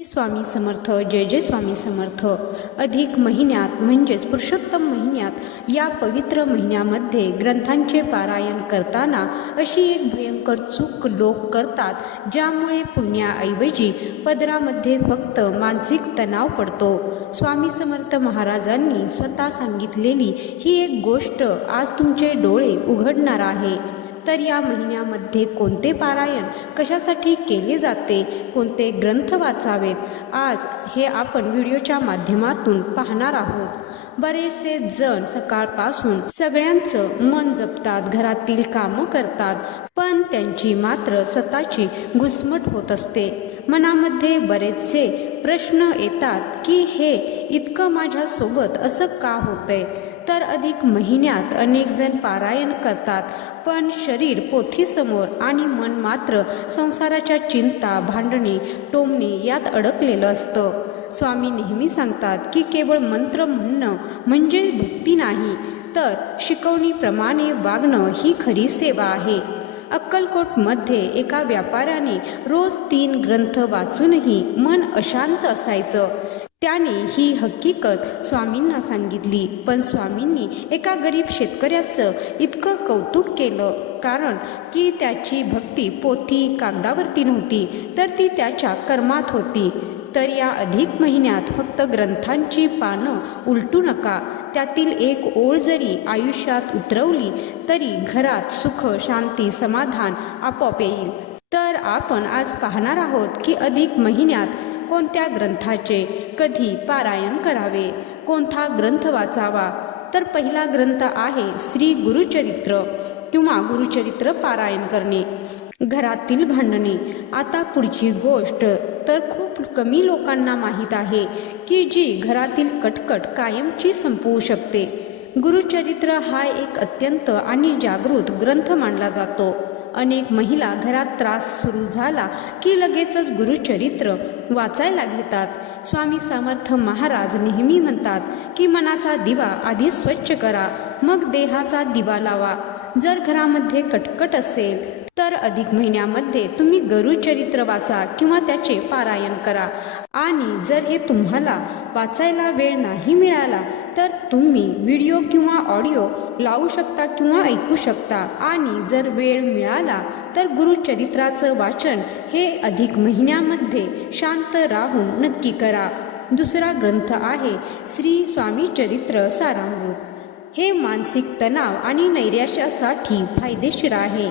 स्वामी समर्थ. जय जय स्वामी समर्थ. अधिक महिन्यात म्हणजेच पुरुषोत्तम महिन्यात या पवित्र महिन्यामध्ये ग्रंथांचे पारायण करताना अशी एक भयंकर चूक लोक करतात, ज्यामुळे पुण्याऐवजी पदरामध्ये फक्त मानसिक तणाव पडतो. स्वामी समर्थ महाराजांनी स्वतः सांगितलेली ही एक गोष्ट आज तुमचे डोळे उघडणार आहे. तर या महिन्यामध्ये कोणते पारायण कशासाठी केले जाते, कोणते ग्रंथ वाचावेत, आज हे आपण व्हिडिओच्या माध्यमातून पाहणार आहोत. बरेचसे जण सकाळपासून सगळ्यांचं मन जपतात, घरातील कामं करतात, पण त्यांची मात्र स्वतःची घुसमट होत असते. मनामध्ये बरेचसे प्रश्न येतात की हे इतकं माझ्यासोबत असं का होतंय. तर अधिक महिन्यात अनेक जण पारायण करतात, पण शरीर पोथीसमोर आणि मन मात्र संसाराच्या चिंता, भांडणे, टोमणे यात अडकलेलं असतं. स्वामी नेहमी सांगतात की केवळ मंत्र म्हणणं म्हणजे भक्ती नाही, तर शिकवणीप्रमाणे वागणं ही खरी सेवा आहे. अक्कलकोटमध्ये एका व्यापाऱ्याने रोज 3 ग्रंथ वाचूनही मन अशांत असायचं. त्याने ही हकीकत स्वामींना सांगितली, पण स्वामींनी एका गरीब शेतकऱ्याचं इतकं कौतुक केलं, कारण की त्याची भक्ती पोथी कागदावरती नव्हती, तर ती त्याच्या कर्मात होती. तर या अधिक महिन्यात फक्त ग्रंथांची पानं उलटू नका. त्यातील एक ओळ जरी आयुष्यात उतरवली तरी घरात सुख, शांती, समाधान आपोआप येईल. तर आपण आज पाहणार आहोत की अधिक महिन्यात कोणत्या ग्रंथाचे कधी पारायण करावे, कोणता ग्रंथ वाचावा. तर पहिला ग्रंथ आहे श्री गुरुचरित्र किंवा गुरुचरित्र पारायण करणे. घरातील भांडणे. आता पुढची गोष्ट तर खूप कमी लोकांना माहीत आहे की जी घरातील कटकट कायमची संपवू शकते. गुरुचरित्र हा एक अत्यंत आणि जागृत ग्रंथ मानला जातो. अनेक महिला घरात त्रास सुरू झाला की लगेचच गुरुचरित्र वाचायला घेतात. स्वामी समर्थ महाराज नेहमी म्हणतात की मनाचा दिवा आधी स्वच्छ करा, मग देहाचा दिवा लावा. जर घरामध्ये कटकट असेल तर अधिक महिन्यामध्ये तुम्ही गुरुचरित्र वाचा किंवा त्याचे पारायण करा. आणि जर हे तुम्हाला वाचायला वेळ नाही मिळाला तर तुम्ही व्हिडिओ किंवा ऑडिओ लावू शकता किंवा ऐकू शकता. आणि जर वेळ मिळाला तर गुरुचरित्राचं वाचन हे अधिक महिन्यामध्ये शांत राहून नक्की करा. दुसरा ग्रंथ आहे श्री स्वामी चरित्र सारामृत. हे मानसिक तणाव आणि नैराश्यासाठी फायदेशीर आहे.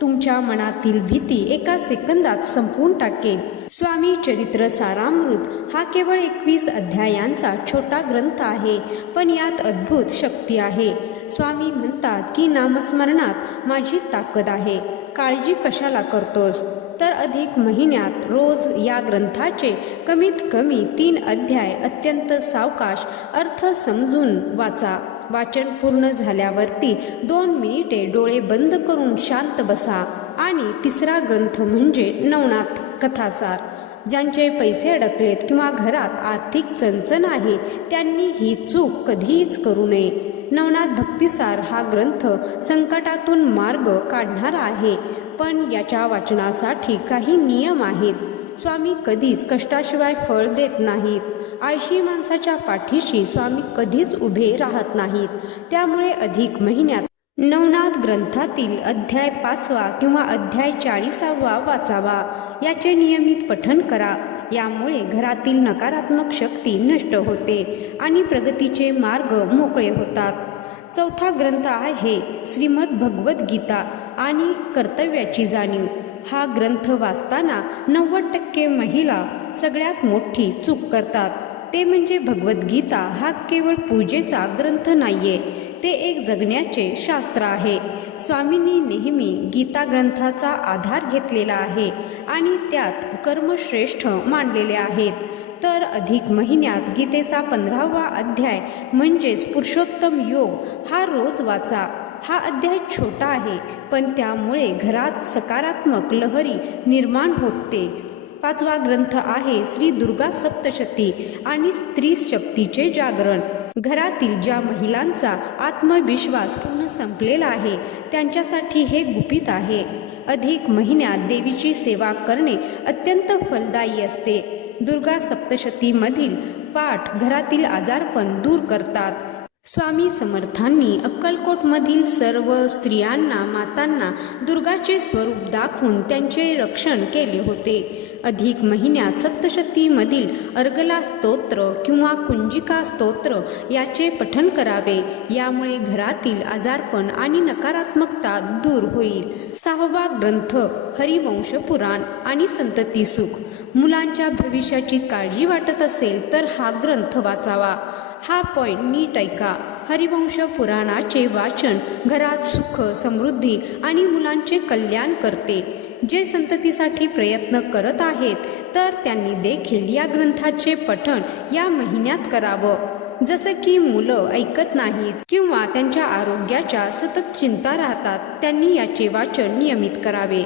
तुमच्या मनातील भीती एका सेकंदात संपवून टाकेल. स्वामी चरित्र सारामृत हा केवळ 21 अध्यायांचा छोटा ग्रंथ आहे, पण यात अद्भुत शक्ती आहे. स्वामी म्हणतात की नामस्मरणात माझी ताकद आहे. काळजी कशाला करतोस? तर अधिक महिन्यात रोज या ग्रंथाचे कमीत कमी 3 अध्याय अत्यंत सावकाश अर्थ समजून वाचा. वाचन पूर्ण झाल्यावरती 2 मिनिटे डोळे बंद करून शांत बसा. आणि तिसरा ग्रंथ म्हणजे नवनाथ कथासार. ज्यांचे पैसे अडकलेत किंवा घरात आर्थिक चणचण आहे त्यांनी ही चूक कधीच करू नये. नवनाथ भक्तिसार हा ग्रंथ संकटातून मार्ग काढणारा आहे, पण याच्या वाचनासाठी काही नियम आहेत. स्वामी कधीच कष्टाशिवाय फळ देत नाहीत. आळशी माणसाच्या पाठीशी स्वामी कधीच उभे राहत नाहीत. त्यामुळे अधिक महिन्यात नवनाथ ग्रंथातील अध्याय 5वा किंवा अध्याय 40वा वाचावा. याचे नियमित पठण करा. यामुळे घरातील नकारात्मक शक्ती नष्ट होते आणि प्रगतीचे मार्ग मोकळे होतात. चौथा ग्रंथ आहे श्रीमद भगवद्गीता आणि कर्तव्याची जाणीव. हा ग्रंथ वाचताना 90% महिला सगळ्यात मोठी चूक करतात, ते म्हणजे भगवद्गीता हा केवळ पूजेचा ग्रंथ नाहीये, ते एक जगण्याचे शास्त्र आहे. स्वामींनी नेहमी गीता ग्रंथाचा आधार घेतलेला आहे आणि त्यात कर्मश्रेष्ठ मांडलेले आहेत. तर अधिक महिन्यात गीतेचा 15वा अध्याय म्हणजेच पुरुषोत्तम योग हा रोज वाचा. हा अध्याय छोटा आहे, पण त्यामुळे घरात सकारात्मक लहरी निर्माण होते. 5वा ग्रंथ आहे श्री दुर्गा सप्तशती आणि स्त्री शक्तीचे जागरण. घरातील ज्या महिलांचा आत्मविश्वास पूर्ण संपलेला आहे त्यांच्यासाठी हे गुपित आहे. अधिक महिन्यात देवीची सेवा करणे अत्यंत फलदायी असते. दुर्गा सप्तशतीमधील पाठ घरातील आजारपण दूर करतात. स्वामी समर्थांनी अक्कलकोटमधील सर्व स्त्रियांना मातांना दुर्गाचे स्वरूप दाखवून त्यांचे रक्षण केले होते. अधिक महिन्यात सप्तशतीमधील अर्गला स्तोत्र किंवा कुंजिका स्तोत्र याचे पठण करावे. यामुळे घरातील आजारपण आणि नकारात्मकता दूर होईल. 6वा ग्रंथ हरिवंश पुराण आणि संतती सुख. मुलांच्या भविष्याची काळजी वाटत असेल तर हा ग्रंथ वाचावा. हा पॉइंट नीट ऐका. हरिवंश पुराणाचे वाचन घरात सुख, समृद्धी आणि मुलांचे कल्याण करते. जे संततीसाठी प्रयत्न करत आहेत तर त्यांनी देखील या ग्रंथाचे पठण या महिन्यात करावं. जसं की मुलं ऐकत नाहीत किंवा त्यांच्या आरोग्याच्या सतत चिंता राहतात, त्यांनी याचे वाचन नियमित करावे.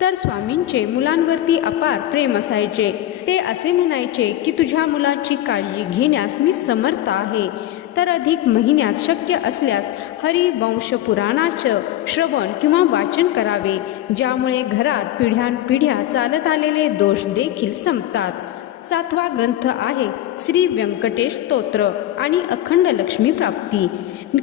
तर स्वामींचे मुलांवरती अपार प्रेम असायचे. ते असे म्हणायचे की तुझ्या मुलाची काळजी घेण्यास मी समर्थ आहे. तर अधिक महिन्यात शक्य असल्यास हरिवंश पुराणाचं श्रवण किंवा वाचन करावे, ज्यामुळे घरात पिढ्यानपिढ्या चालत आलेले दोष देखील संपतात. 7वा ग्रंथ आहे श्री व्यंकटेश स्तोत्र आणि अखंड लक्ष्मी प्राप्ती.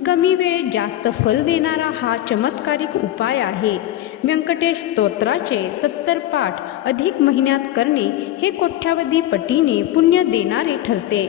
कमी वेळेत जास्त फल देणारा हा चमत्कारिक उपाय आहे. व्यंकटेश स्तोत्राचे 70 पाठ अधिक महिन्यात करणे हे कोट्यावधी पटीने पुण्य देणारे ठरते.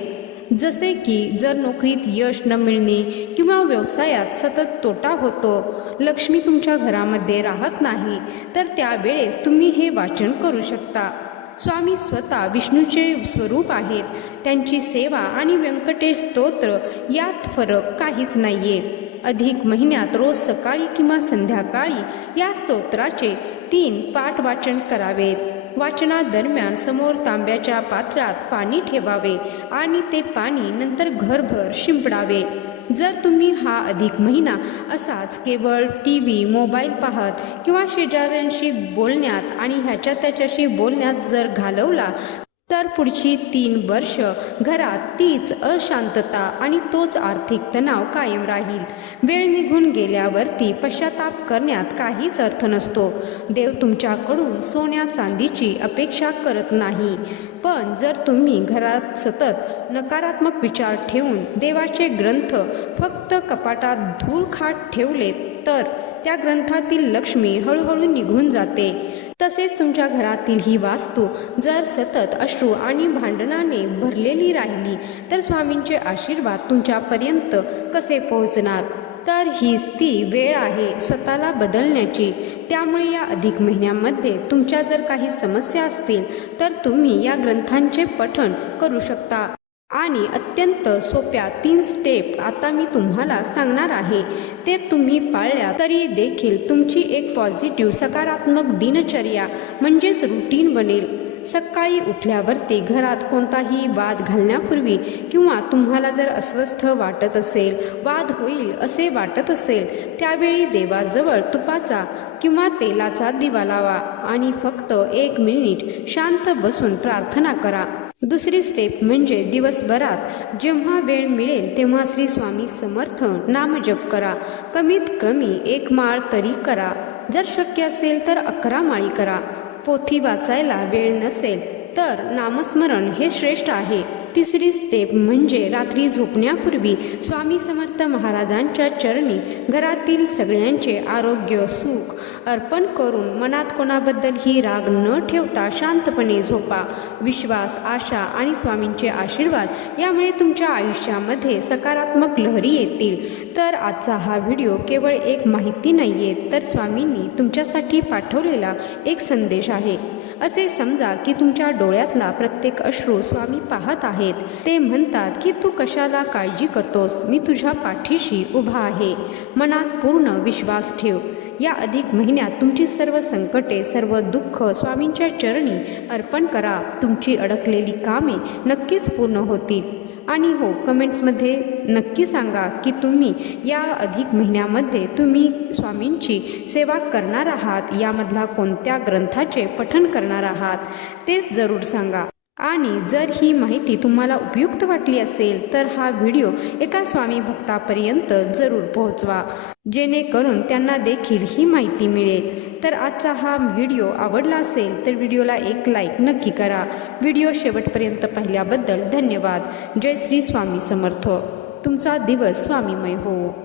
जसे की जर नोकरीत यश न मिळणे किंवा व्यवसायात सतत तोटा होतो, लक्ष्मी तुमच्या घरामध्ये राहत नाही, तर त्यावेळेस तुम्ही हे वाचन करू शकता. स्वामी स्वतः विष्णूचे स्वरूप आहेत. त्यांची सेवा आणि व्यंकटेश स्तोत्र यात फरक काहीच नाहीये. अधिक महिन्यात रोज सकाळी किंवा संध्याकाळी या स्तोत्राचे 3 पाठ वाचन करावेत. वाचनादरम्यान समोर तांब्याच्या पात्रात पाणी ठेवावे आणि ते पाणी नंतर घरभर शिंपडावे. जर तुम्ही हा अधिक महिना असाच केवळ TV, मोबाईल पाहत किंवा शेजाऱ्यांशी बोलण्यात आणि ह्याच्या त्याच्याशी बोलण्यात जर घालवला तर पुढची 3 वर्ष घरात तीच अशांतता आणि तोच आर्थिक तणाव कायम राहील. वेळ निघून गेल्यावरती पश्चाताप करण्यात काहीच अर्थ नसतो. देव तुमच्याकडून सोन्या चांदीची अपेक्षा करत नाही. पण जर तुम्ही घरात सतत नकारात्मक विचार ठेवून देवाचे ग्रंथ फक्त कपाटात धूळ खात ठेवले तर त्या ग्रंथातील लक्ष्मी हळूहळू निघून जाते. तसेच तुमच्या घरातील ही वास्तू जर सतत अश्रू आणि भांडणाने भरलेली राहिली तर स्वामींचे आशीर्वाद तुमच्यापर्यंत कसे पोहोचणार? तर हीच ती वेळ आहे स्वतःला बदलण्याची. त्यामुळे या अधिक महिन्यामध्ये तुमच्या जर काही समस्या असतील तर तुम्ही या ग्रंथांचे पठण करू शकता. आणि अत्यंत सोप्या 3 स्टेप आता मी तुम्हाला सांगणार आहे. ते तुम्ही पाळल्या तरी देखील तुमची एक पॉझिटिव्ह सकारात्मक दिनचर्या म्हणजेच रुटीन बनेल. सकाळी उठल्यावरती घरात कोणताही वाद घालण्यापूर्वी किंवा तुम्हाला जर अस्वस्थ वाटत असेल, वाद होईल असे वाटत असेल, त्यावेळी देवाजवळ तुपाचा किंवा तेलाचा दिवा लावा आणि फक्त 1 मिनिट शांत बसून प्रार्थना करा. दुसरी स्टेप म्हणजे दिवसभरात जेव्हा वेळ मिळेल तेव्हा श्री स्वामी समर्थ नामजप करा. कमीत कमी 1 माळ तरी करा. जर शक्य असेल तर 11 माळी करा. पोथी वाचायला वेळ नसेल तर नामस्मरण हे श्रेष्ठ आहे. तिसरी स्टेप म्हणजे रात्री झोपण्यापूर्वी स्वामी समर्थ महाराजांच्या चरणी घरातील सगळ्यांचे आरोग्य सुख अर्पण करून मनात कोणाबद्दलही राग न ठेवता शांतपणे झोपा. विश्वास, आशा आणि स्वामींचे आशीर्वाद यामुळे तुमच्या आयुष्यामध्ये सकारात्मक लहरी येतील. तर आजचा हा व्हिडिओ केवळ एक माहिती नाही आहे, तर स्वामींनी तुमच्यासाठी पाठवलेला एक संदेश आहे. असे समजा की तुमच्या डोळ्यातला प्रत्येक अश्रू स्वामी पाहत आहेत. ते म्हणतात की तू कशाला काळजी करतोस, मी तुझ्या पाठीशी उभा आहे. मनात पूर्ण विश्वास ठेव. या अधिक महिन्यात तुमची सर्व संकटे, सर्व दुःख स्वामींच्या चरणी अर्पण करा. तुमची अडकलेली कामे नक्कीच पूर्ण होतील. आणि हो, कमेंट्समध्ये नक्की सांगा की तुम्ही या अधिक महिन्यामध्ये तुम्ही स्वामींची सेवा करणार आहात, यामधला कोणत्या ग्रंथाचे पठण करणार आहात तेच जरूर सांगा. आणि जर ही माहिती तुम्हाला उपयुक्त वाटली असेल तर हा व्हिडिओ एका स्वामी भक्तापर्यंत जरूर पोहोचवा, जेणेकरून त्यांना देखील ही माहिती मिळेल. तर आजचा हा व्हिडिओ आवडला असेल तर व्हिडिओला एक लाईक नक्की करा. व्हिडिओ शेवटपर्यंत पाहिल्याबद्दल धन्यवाद. जय श्री स्वामी समर्थ. तुमचा दिवस स्वामीमय हो.